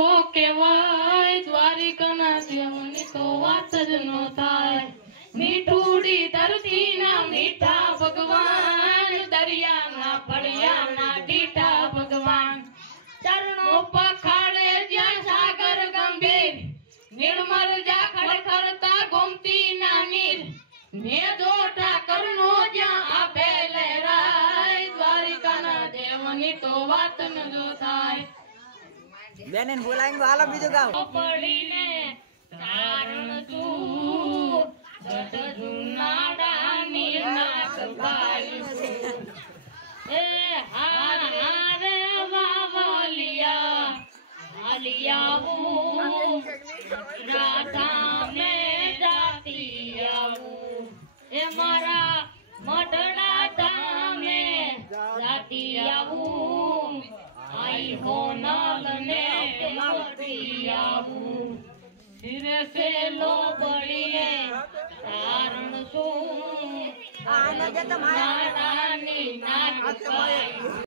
કો કેવાય દ્વારિકાના દેવની તો વાત જ ન થાય મીઠુડી ધરતી ના મીઠા ભગવાન દરિયાના પડ્યાના ડીઠા ભગવાન ચરણો પખાડે જ્યાં સાગર ગંભીર નિર્મલ જા ખડખડતા ગોમતી ના નીર ને જો ઠાકર નો જ્યાં આપે લહેરાય દ્વારિકાના દેવની તો વાત ન જો થાય બેન બોલાવીને હાલો બીજું ગાવ પડીને તારણ તું જટ જુનાડા નીરના સભાઈ એ હારે વાવલિયા આલિયાવું રાધા મે જાતી આવું એ મારા મઢડા ધામે જાતી આવું आई हो नालने मटी आऊं सिरे से लो बड़िए कारण सो आना जत मारा नानी नाच